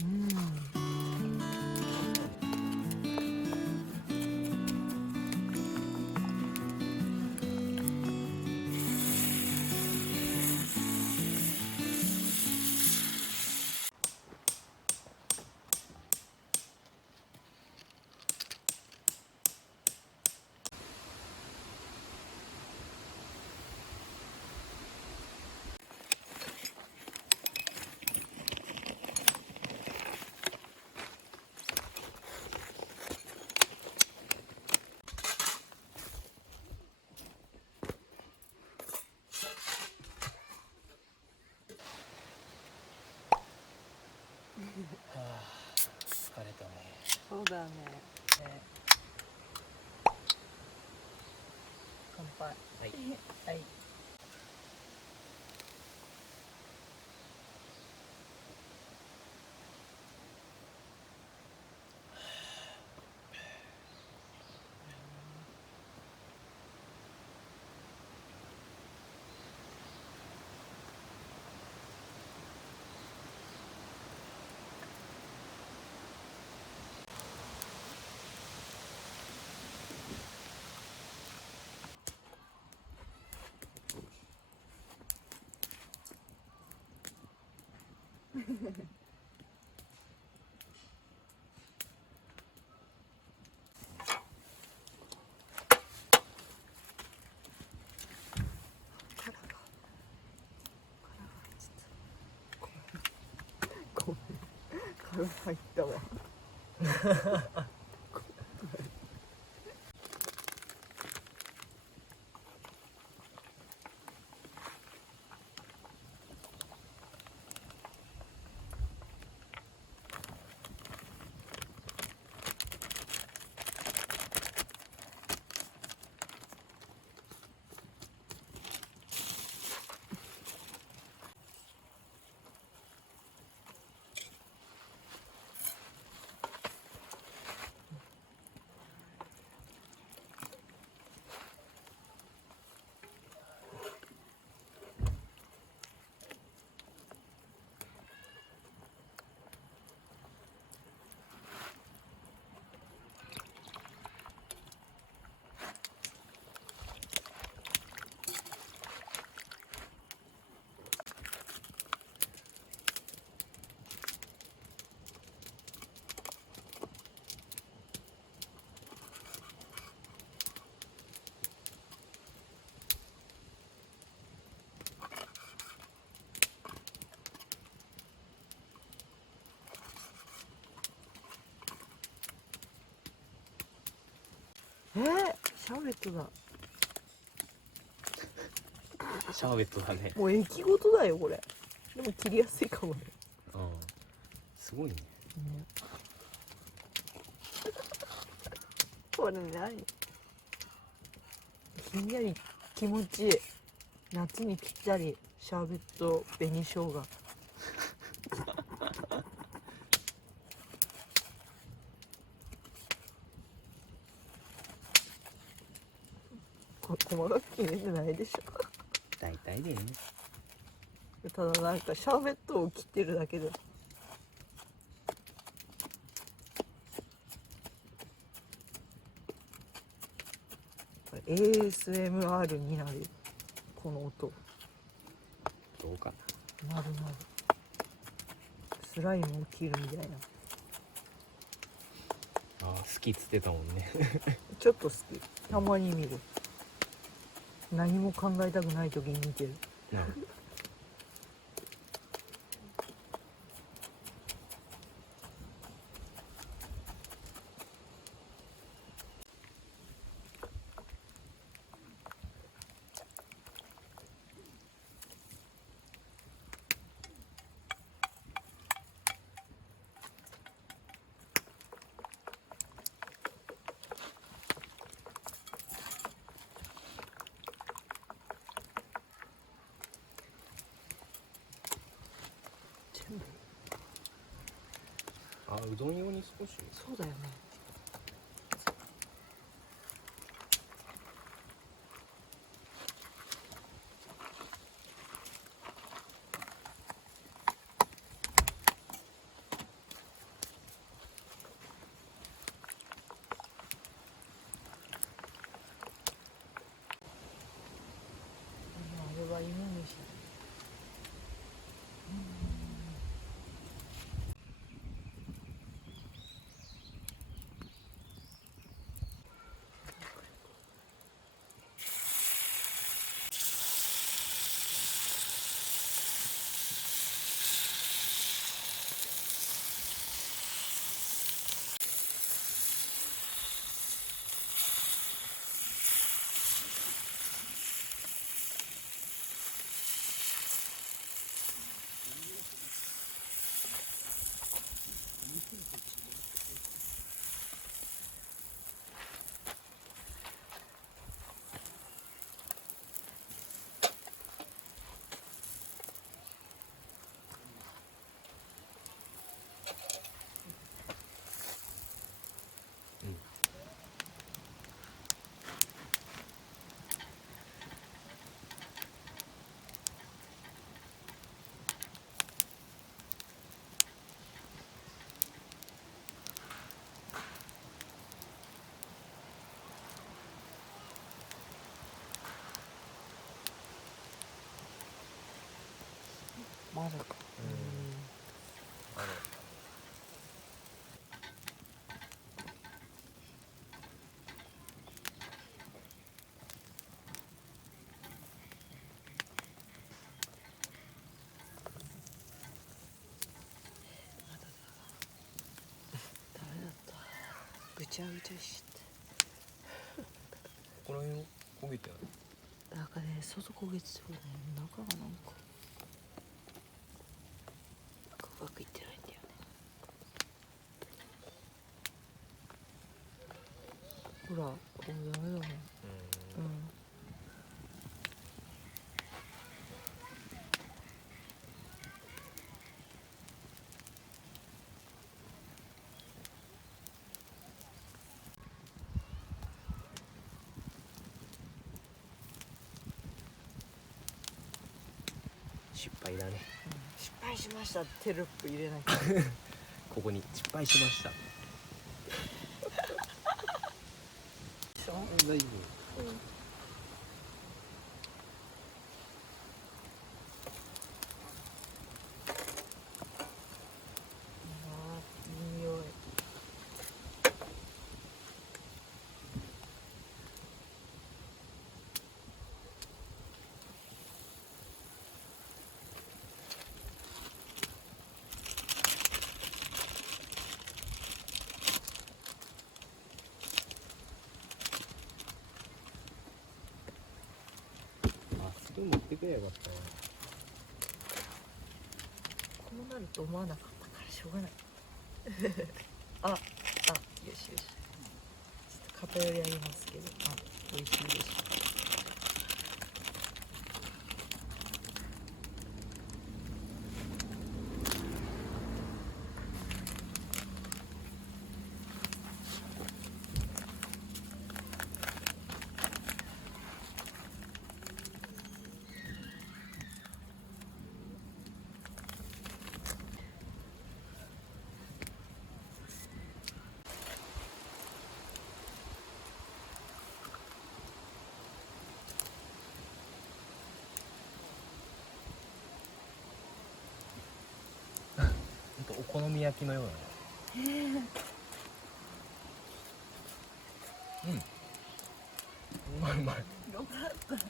うん。はあ、疲れたね。そうだね。乾杯。はい。はい。殻入ったわ。シャーベットだ。シャーベットだね。もう液ごとだよこれ。でも切りやすいかもね。うん。すごいね。これ何？ひんやり気持ちいい。夏にぴったりシャーベット紅生姜。細かく切れてないでしょ。大体でね。ただなんかシャーベットを切ってるだけで。ASMR になるこの音。どうかなるなる。スライムを切るみたいな。な。ああ、好きっつってたもんね。ちょっと好き。たまに見る。何も考えたくない時に見てる。うん。全部。あ、うどん用に少し。そうだよね。ある。あのダメだった。ぐちゃぐちゃして。この辺焦げてある。なんかね、外焦げてそうだね。中がなんかうまくいってないんだよね。ほら、もうダメだもん。うん。失敗だね。失敗しました。テロップ入れないと。ここに失敗しました。大丈いい匂い。夫。あ、スプーン持ってくればよかったな。こうなると思わなかったからしょうがない。あ、よしよし。ちょっと偏りありますけど、美味しいです。ほんとお好み焼きのようなね。うまいうまい。よかった。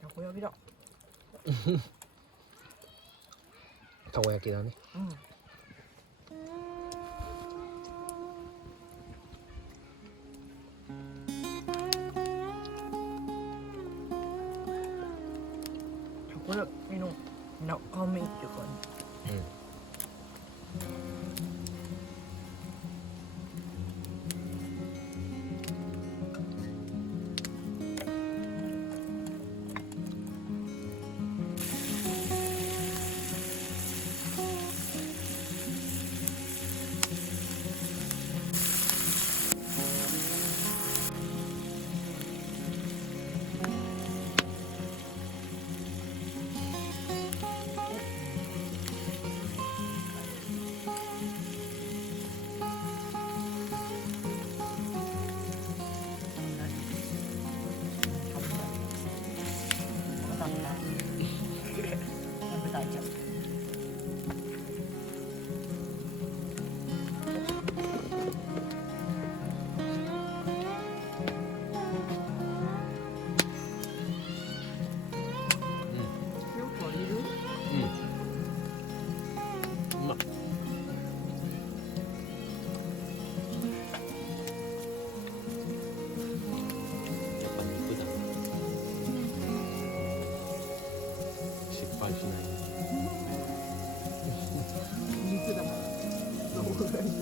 たこ焼きだ。たこ焼きだね。たこ焼きの中身っていうかね。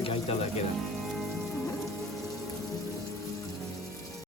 焼いただけだ。